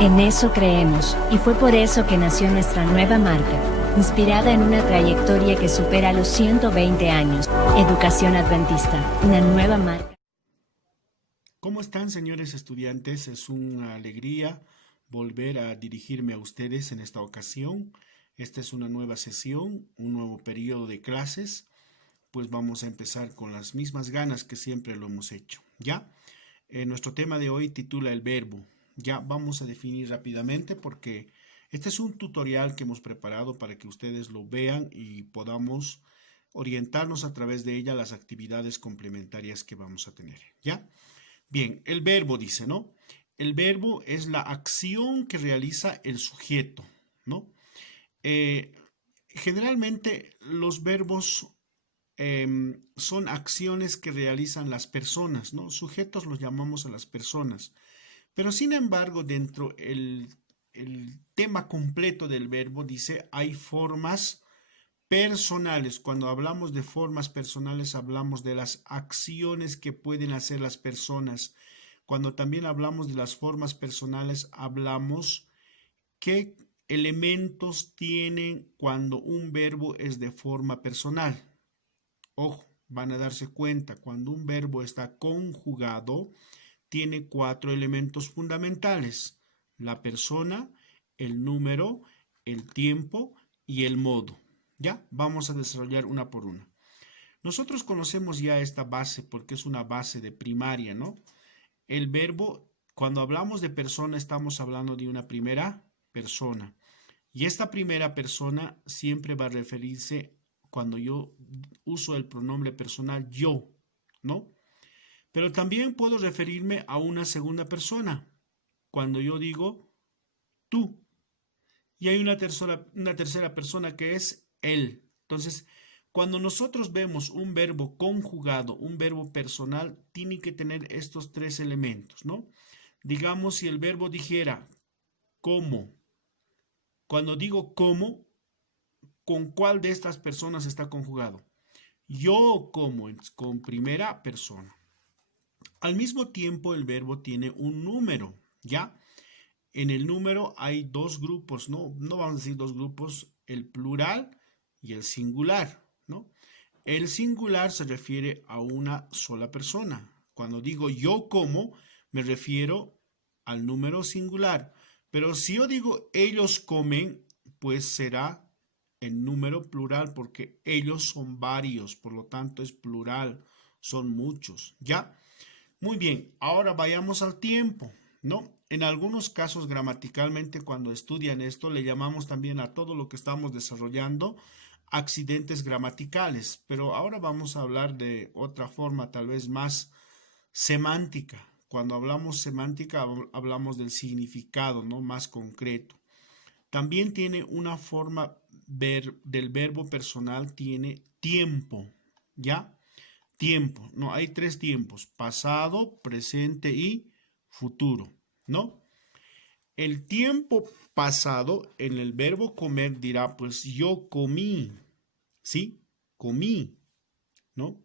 En eso creemos, y fue por eso que nació nuestra nueva marca, inspirada en una trayectoria que supera los 120 años. Educación Adventista, una nueva marca. ¿Cómo están, señores estudiantes? Es una alegría volver a dirigirme a ustedes en esta ocasión. Esta es una nueva sesión, un nuevo periodo de clases. Pues vamos a empezar con las mismas ganas que siempre lo hemos hecho, ¿ya? Nuestro tema de hoy titula el verbo. Ya vamos a definir rápidamente porque este es un tutorial que hemos preparado para que ustedes lo vean y podamos orientarnos a través de ella las actividades complementarias que vamos a tener, ¿ya? Bien, el verbo dice, ¿no? El verbo es la acción que realiza el sujeto, ¿no? Generalmente los verbos son acciones que realizan las personas, ¿no? Sujetos los llamamos a las personas. Pero sin embargo, dentro el tema completo del verbo dice hay formas personales. Cuando hablamos de formas personales, hablamos de las acciones que pueden hacer las personas. Cuando también hablamos de las formas personales, hablamos qué elementos tienen cuando un verbo es de forma personal. Ojo, van a darse cuenta, cuando un verbo está conjugado, tiene 4 elementos fundamentales: la persona, el número, el tiempo y el modo. ¿Ya? Vamos a desarrollar una por una. Nosotros conocemos ya esta base porque es una base de primaria, ¿no? El verbo, cuando hablamos de persona, estamos hablando de una primera persona. Y esta primera persona siempre va a referirse, cuando yo uso el pronombre personal, yo, ¿no? Pero también puedo referirme a una segunda persona, cuando yo digo tú. Y hay una tercera persona que es él. Entonces, cuando nosotros vemos un verbo conjugado, un verbo personal, tiene que tener estos 3 elementos, ¿no? Digamos, si el verbo dijera como. Cuando digo como, ¿con cuál de estas personas está conjugado? Yo como, con primera persona. Al mismo tiempo, el verbo tiene un número, ¿ya? En el número hay 2 grupos, ¿no? No vamos a decir 2 grupos, el plural y el singular, ¿no? El singular se refiere a una sola persona. Cuando digo yo como, me refiero al número singular. Pero si yo digo ellos comen, pues será en número plural porque ellos son varios, por lo tanto es plural, son muchos, ¿ya? Muy bien, ahora vayamos al tiempo, ¿no? En algunos casos gramaticalmente cuando estudian esto le llamamos también a todo lo que estamos desarrollando accidentes gramaticales, pero ahora vamos a hablar de otra forma tal vez más semántica. Cuando hablamos semántica hablamos del significado, ¿no? Más concreto. También tiene una forma del verbo personal, tiene tiempo, ¿ya? Tiempo, no, hay 3 tiempos: pasado, presente y futuro, ¿no? El tiempo pasado en el verbo comer dirá, pues yo comí, ¿sí? Comí, ¿no?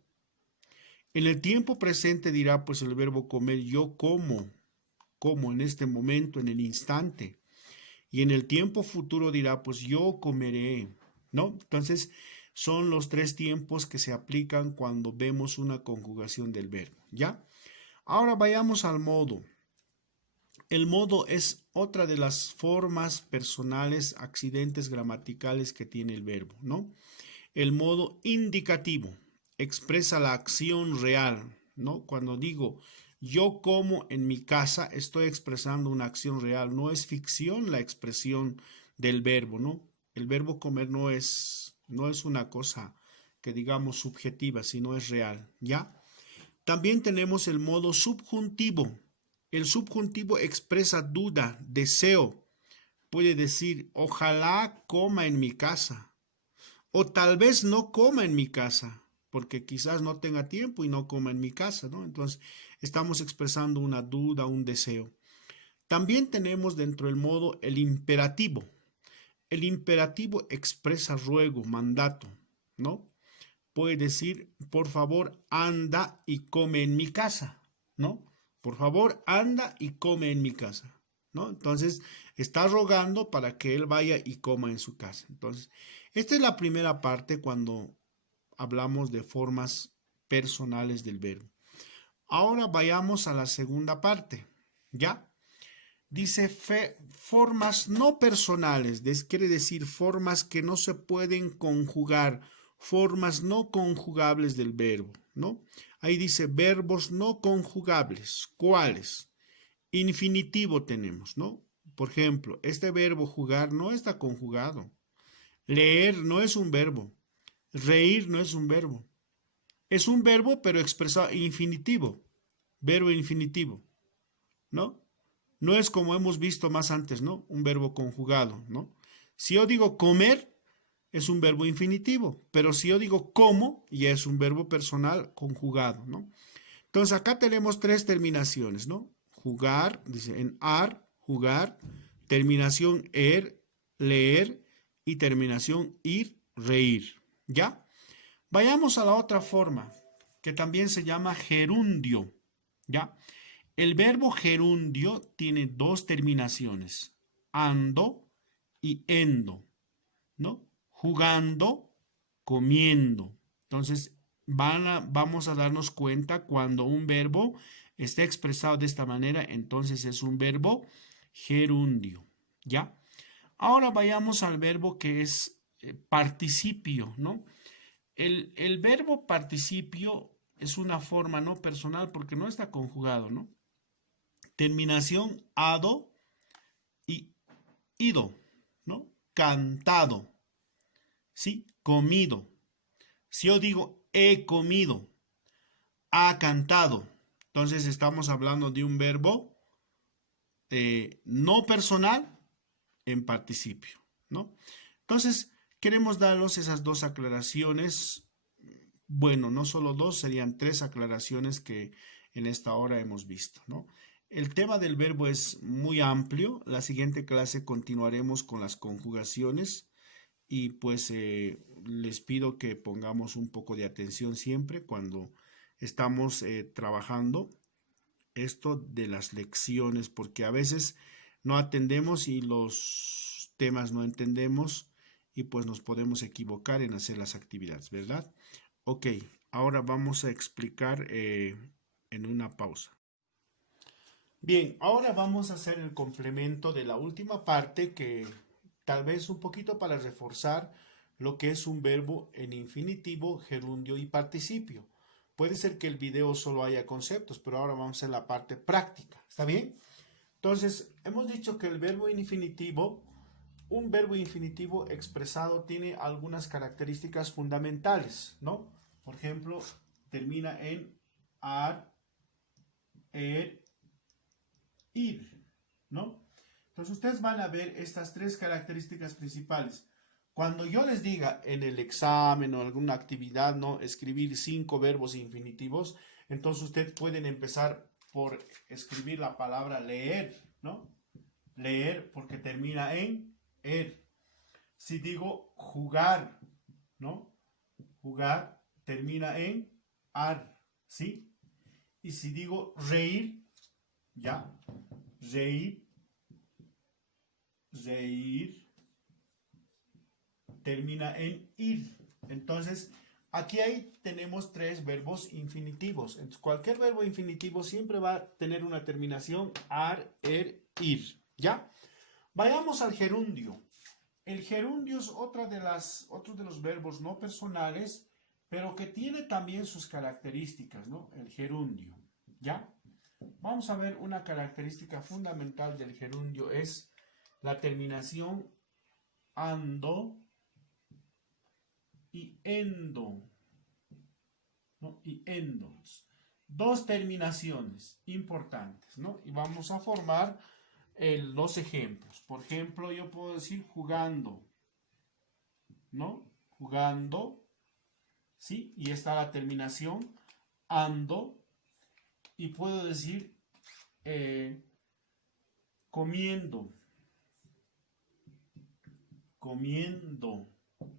En el tiempo presente dirá, pues el verbo comer, yo como en este momento, en el instante. Y en el tiempo futuro dirá, pues yo comeré, ¿no? Entonces, son los 3 tiempos que se aplican cuando vemos una conjugación del verbo, ¿ya? Ahora vayamos al modo. El modo es otra de las formas personales, accidentes gramaticales que tiene el verbo, ¿no? El modo indicativo expresa la acción real, ¿no? Cuando digo yo como en mi casa, estoy expresando una acción real, no es ficción la expresión del verbo, ¿no? El verbo comer no es una cosa que digamos subjetiva, sino es real, ¿ya? También tenemos el modo subjuntivo. El subjuntivo expresa duda, deseo. Puede decir, ojalá coma en mi casa. O tal vez no coma en mi casa, porque quizás no tenga tiempo y no coma en mi casa, ¿no? Entonces, estamos expresando una duda, un deseo. También tenemos dentro del modo el imperativo. El imperativo expresa ruego, mandato, ¿no? Puede decir, por favor, anda y come en mi casa, ¿no? Por favor, anda y come en mi casa. ¿no? Entonces, está rogando para que él vaya y coma en su casa. Entonces, esta es la primera parte cuando hablamos de formas personales del verbo. Ahora vayamos a la segunda parte, ¿ya? Dice formas no personales, quiere decir formas que no se pueden conjugar, formas no conjugables del verbo, ¿no? Ahí dice verbos no conjugables. ¿Cuáles? Infinitivo tenemos, ¿no? Por ejemplo, este verbo jugar no está conjugado. Leer no es un verbo. Reír no es un verbo. Es un verbo, pero expresado infinitivo. Verbo infinitivo, ¿no? No es como hemos visto más antes, ¿no? Un verbo conjugado, ¿no? Si yo digo comer, es un verbo infinitivo, pero si yo digo como, ya es un verbo personal conjugado, ¿no? Entonces acá tenemos tres terminaciones, ¿no? Jugar, dice en ar, jugar, terminación leer y terminación ir, reír, ¿ya? Vayamos a la otra forma, que también se llama gerundio, ¿ya? El verbo gerundio tiene dos terminaciones, ando y endo, ¿no? Jugando, comiendo. Entonces, vamos a darnos cuenta cuando un verbo está expresado de esta manera, entonces es un verbo gerundio, ¿ya? Ahora vayamos al verbo que es participio, ¿no? El verbo participio es una forma no personal porque no está conjugado, ¿no? Terminación ado y ido, ¿no? Cantado, ¿sí? Comido. Si yo digo he comido, ha cantado, entonces estamos hablando de un verbo no personal en participio, ¿no? Entonces, queremos darlos esas dos aclaraciones. Bueno, no solo dos, serían tres aclaraciones que en esta hora hemos visto, ¿no? El tema del verbo es muy amplio. La siguiente clase continuaremos con las conjugaciones y pues les pido que pongamos un poco de atención siempre cuando estamos trabajando esto de las lecciones, porque a veces no atendemos y los temas no entendemos y pues nos podemos equivocar en hacer las actividades, ¿verdad? Ok, ahora vamos a explicar en una pausa. Bien, ahora vamos a hacer el complemento de la última parte que tal vez un poquito para reforzar lo que es un verbo en infinitivo, gerundio y participio. Puede ser que el video solo haya conceptos, pero ahora vamos a hacer la parte práctica. ¿Está bien? Entonces, hemos dicho que el verbo en infinitivo, un verbo infinitivo expresado tiene algunas características fundamentales, ¿no? Por ejemplo, termina en ar, ir, ¿no? Entonces ustedes van a ver estas tres características principales. Cuando yo les diga en el examen o alguna actividad, ¿no? Escribir 5 verbos infinitivos, entonces ustedes pueden empezar por escribir la palabra leer, ¿no? Leer porque termina en er. Si digo jugar, ¿no? Jugar termina en ar, ¿sí? Y si digo reír, ¿ya? Reír, reír, termina en ir. Entonces, aquí ahí tenemos tres verbos infinitivos. Entonces, cualquier verbo infinitivo siempre va a tener una terminación ar, ir. ¿Ya? Vayamos al gerundio. El gerundio es otro de los verbos no personales, pero que tiene también sus características, ¿no? El gerundio. ¿Ya? Vamos a ver una característica fundamental del gerundio es la terminación ando y endo, ¿no? Y endos. Dos terminaciones importantes, ¿no? Y vamos a formar los ejemplos. Por ejemplo, yo puedo decir jugando, ¿no? Jugando, ¿sí? Y está la terminación ando. Y puedo decir comiendo, comiendo,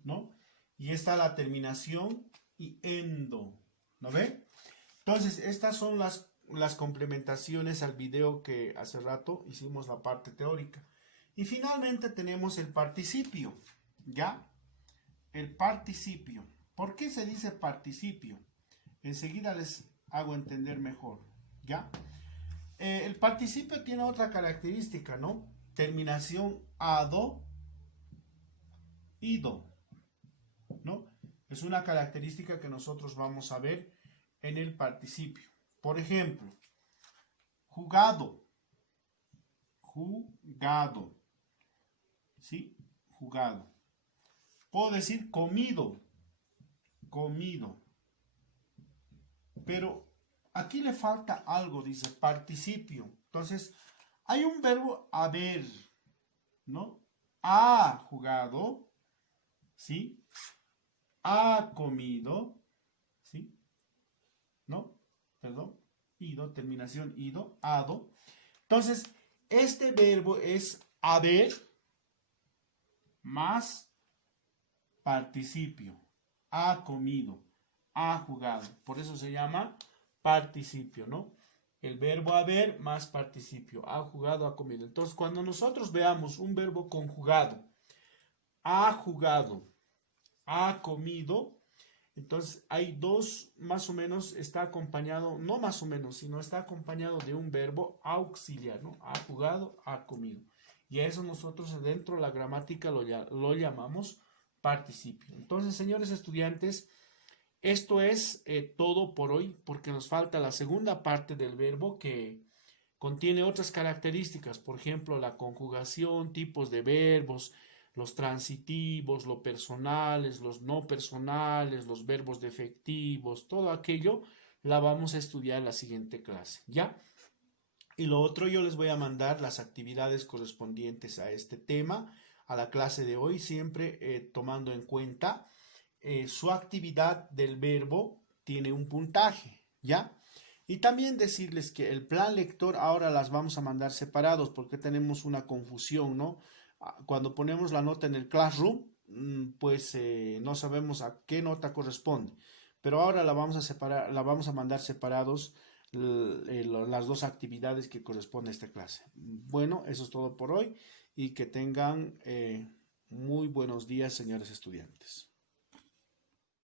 ¿no? Y está la terminación y endo, ¿no ve? Entonces, estas son las las complementaciones al video que hace rato hicimos la parte teórica. Y finalmente tenemos el participio, ¿ya? El participio. ¿Por qué se dice participio? Enseguida les hago entender mejor, ¿ya? El participio tiene otra característica, ¿no? Terminación ado, ido, ¿no? Es una característica que nosotros vamos a ver en el participio. Por ejemplo, jugado, jugado, ¿sí? Jugado. Puedo decir comido, comido. Pero aquí le falta algo, dice participio. Entonces, hay un verbo haber, ¿no? Ha jugado, ¿sí? Ha comido, ¿sí? ¿No? Perdón. Ido, terminación ido, ado. Entonces, este verbo es haber más participio. Ha comido, ha jugado. Por eso se llama participio, ¿no? El verbo haber más participio. Ha jugado, ha comido. Entonces, cuando nosotros veamos un verbo conjugado, ha jugado, ha comido, entonces hay dos, más o menos está acompañado, no más o menos, sino está acompañado de un verbo auxiliar, ¿no? Ha jugado, ha comido. Y a eso nosotros dentro de la gramática lo llamamos participio. Entonces, señores estudiantes, esto es todo por hoy, porque nos falta la segunda parte del verbo que contiene otras características, por ejemplo, la conjugación, tipos de verbos, los transitivos, los personales, los no personales, los verbos defectivos, todo aquello la vamos a estudiar en la siguiente clase, ¿ya? Y lo otro, yo les voy a mandar las actividades correspondientes a este tema, a la clase de hoy, siempre tomando en cuenta su actividad del verbo tiene un puntaje, ¿ya? Y también decirles que el plan lector ahora las vamos a mandar separados porque tenemos una confusión, ¿no? Cuando ponemos la nota en el Classroom, pues no sabemos a qué nota corresponde. Pero ahora la vamos a separar, la vamos a mandar separados las dos actividades que corresponden a esta clase. Bueno, eso es todo por hoy y que tengan muy buenos días, señores estudiantes.